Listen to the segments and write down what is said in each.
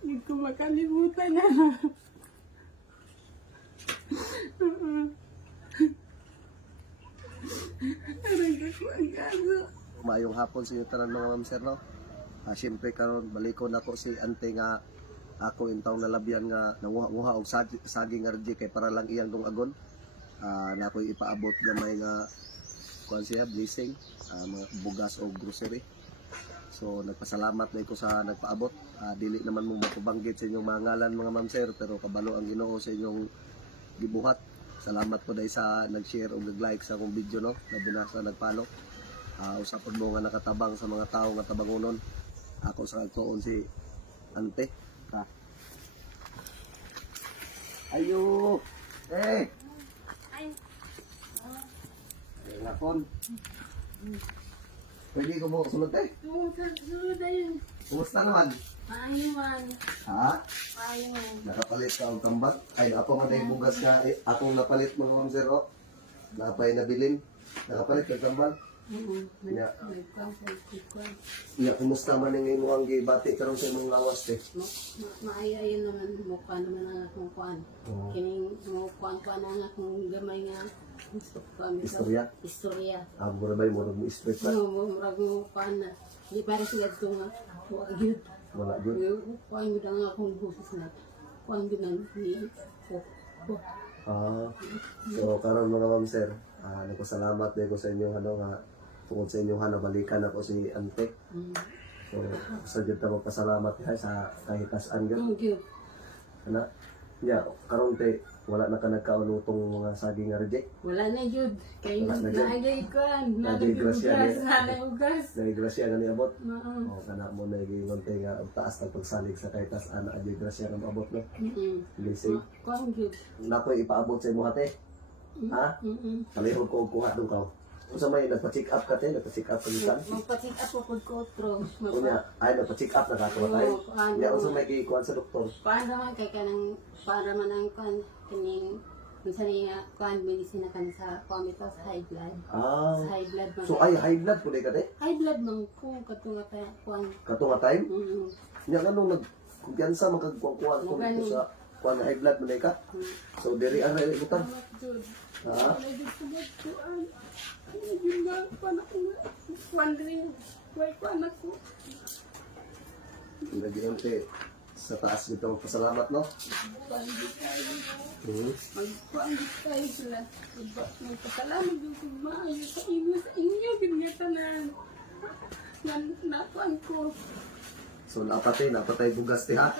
Hindi ko makalimutan na. Aray ko ang gago. Maayong hapon sa inyo tanan mga ma'am sir, no? Siyempre karon balikon ako si ante nga ako yung taong nalabyan nga nanguha og saging nga RJ kay para lang iyang dungagon. Na ako'y ipaabot gamay nga kuan siya blessing, mga bugas o grocery. So nagpasalamat na ko sa nagpaabot. Dili naman mo makubanggit sa inyong mga ngalan mga ma'am sir, pero kabalo ang Ginoo sa inyong gibuhat. Salamat po dahil sa nag-share o nag-like sa akong video, no? Labi na sa nag-follow. Usapod mo nga nakatabang sa mga tao nga tabangonon. Ako sa kaltuon si ante. Ayo! Eh! Ay. Ay, ngakon. Pwede ko mo kasunod eh? Sunod na yun. Kumusta naman? Ayun. Ha? Ayun. Nakapalit ka ang tambak? Ay, ako nga na bugas ka. Akong napalit mga ma'am sir, oh. Napay nabilin. Nakapalit ka ang tambak? Ya. Ya, kumusta man yung imuang gibati karon sa imong lawas eh? Maayayin naman mukha naman ang akong kuan. Kining kuan ang akong gamay nga Istorya? Istorya. Mura ba yung murag mo straight na? Murag mo kuan na. Di para sila ito nga. Wag Wala yun. kuan yun ang akong busis na. Kuan yun ang ni. So karon mga ma'am sir, nagpasalamat din ko sa inyo ano nga tungod sa inyo nabalikan ako si ante. So sa jud ta magpasalamat ha sa kahitasan gyud. Thank you. Ana? Ya, karon te wala na ka nagkaunutong mga saging nga reject. Wala na yun. Kayo Wala na yun. naagay kuan. Naagay grasya niya. Naagay ugas. Dahil grasya nga niabot. Oo. O kana mo na giingon te nga ang taas ng pagsalig sa kahitasan na adyo grasya nga maabot no. Blessing. Kuan yun. Nakoy ipaabot sa imo hate. Ha? Kalihod ko og kuha dong kaw. Unsa may nagpa-check up ka te, nagpa-check up ka gikan? Magpatik ako pag kotro. Unya, ay nagpa-check up na kato tay. Oo, ano. Ya unsa may gikuan sa doktor? Paano naman kay kanang para man ang kuan kining minsan niya kuan medicine na kan sa kuan ito sa high blood. Sa high blood man. So ay high blood pud ka te? High blood man ko katunga ta kuan. Kato nga time? Mm. Nya kanong kumpiyansa magkuan ko dito sa kuan na high blood man ka? So diri ang utang. Ha? Yung mga panak ko, wondering, why panak ko? Lagi te sa taas nito pasalamat no. Pagpangit tayo sila. Magpasalamat yung kumaayo sa inyo, ganyatanan. Nakuan ko. So napatay bugas ti ha.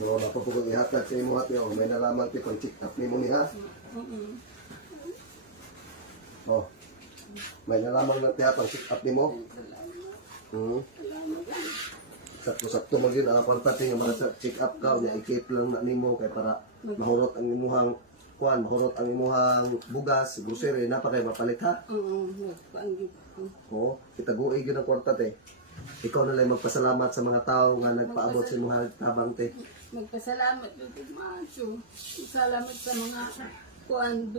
So napapugod ihatag sa imo hati oh, may nalaman ti pang check up nimo ni ha. Oh. May nalaman na ti ha pang check up nimo. Sakto-sakto man yun ang pagpati nga mga check up ka unya i-keep lang na nimo kay para mahurot ang imuhang kuan, mahurot ang imuhang bugas, grocery na pa kay mapalit ha. Magpangit ko. Oo, itaguig yun ang kwarta te. Ikaw na lang magpasalamat sa mga tao nga nagpaabot sa imuhang tabang te. Magpasalamat yung kumaso. Salamat sa mga kuan,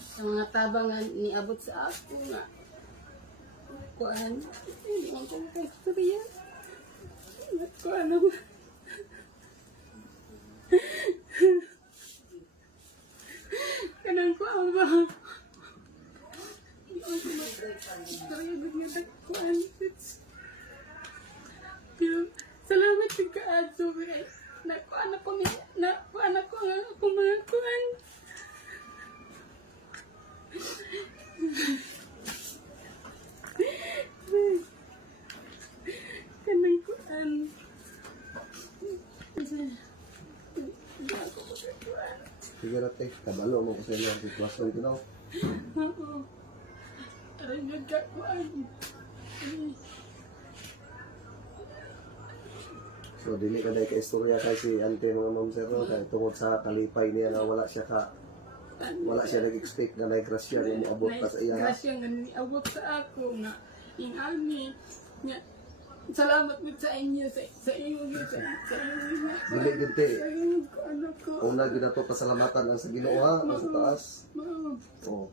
sa mga tabangan ni abot sa ako nga. Kuan, hindi man kong kastorya. Kuan naman. Kanang kuan ba? Hindi ko kastorya nga kuan. Pero salamat sa kaadto kay nakuan ako ang akong mga kuan. Kanang kuan. Hindi ako magkuan. Sige na te, kabalo mo ko sa inyo ang sitwasyon ko no. Oo. Aray nagkakuan. So dili ka dahil ka-istorya kay si ante mga ma'am sir no, kay tungod sa kalipay niya na wala siya nag-expect na nag-grasya niya niabot pa sa iya. Grasya nga niabot sa ako nga ingani nga salamat mo sa inyo sa inyo sa inyo. Dili gid te. Sa inyo ko anak ko. Una gid ato pasalamatan ang sa Ginoo ha, ang sa taas. Oh.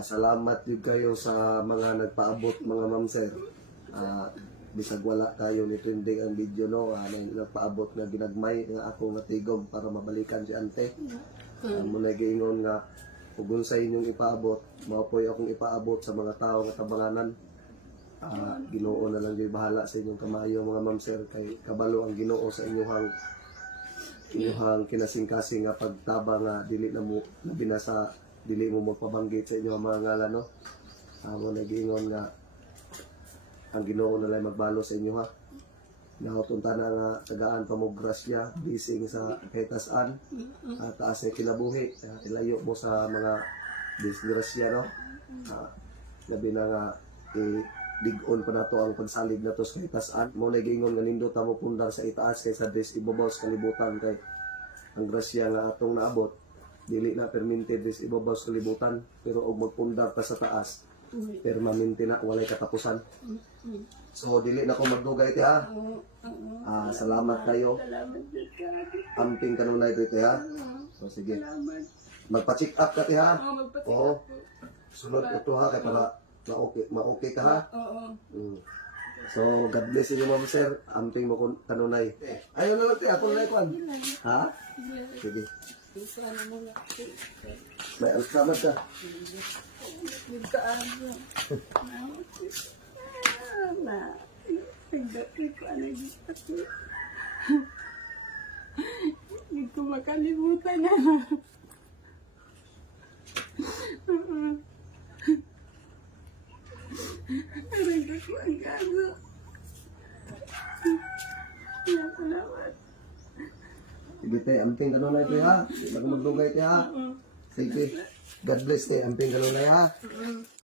Salamat yun kayo sa mga nagpaabot mga ma'am sir. Bisag wala tayo ni trending ang video no, may nagpaabot nga ginagmay nga ako natigom para mabalikan si ante. Muna giingon nga ug sa inyong ipaabot, maopoy akong ipaabot sa mga tao nga tabanganan. Ginoo na lang yung bahala sa inyong kamayo mga ma'am sir, kay kabalo ang Ginoo sa inyong kinasing-kasing nga pagtabang nga dili na mo binasa, dili mo magpabanggit sa inyong mga ngalan no. Amo nagingon nga ang Ginoo na lang magbalo sa inyo ha. Nahutunta na nga tagaan pa mo grasya, bising sa kahitasan, taas ay kilabuhi, ilayo mo sa mga disgrasya no. Labi na nga dig-on pa na to ang pagsalig na to sa kahitasan. Mo nagingon nga nindot mo pundar sa itaas kaysa ibabaw sa kalibutan, kay ang grasya nga atong naabot dili na permitted ibabaw sa kalibutan, pero og magpundar ta sa taas permanente na, walay katapusan. So dili na ko magdugay ti ha. Salamat kayo. Salamat din ka. Amping kanunay ko ti ha. So sige. Salamat. Magpa-check up ka ti ha. Magpatid Oo. ako. Sunod ito ha kay para ma-okay ka ha. Oo. So God bless inyo ma'am sir. Amping mo kanunay. Ayaw na lang ti ako na ikuan. Ha? Sige. Sana mo nga. May salamat ka. Nagkaano. Na. Nagdakli ko ano dito. Hindi ko makalimutan na. Aray ko ang gago. Salamat. Sige te, amping kanunay ti ha. Di magdugay ti ha. Sige. God bless te, amping kanunay ha.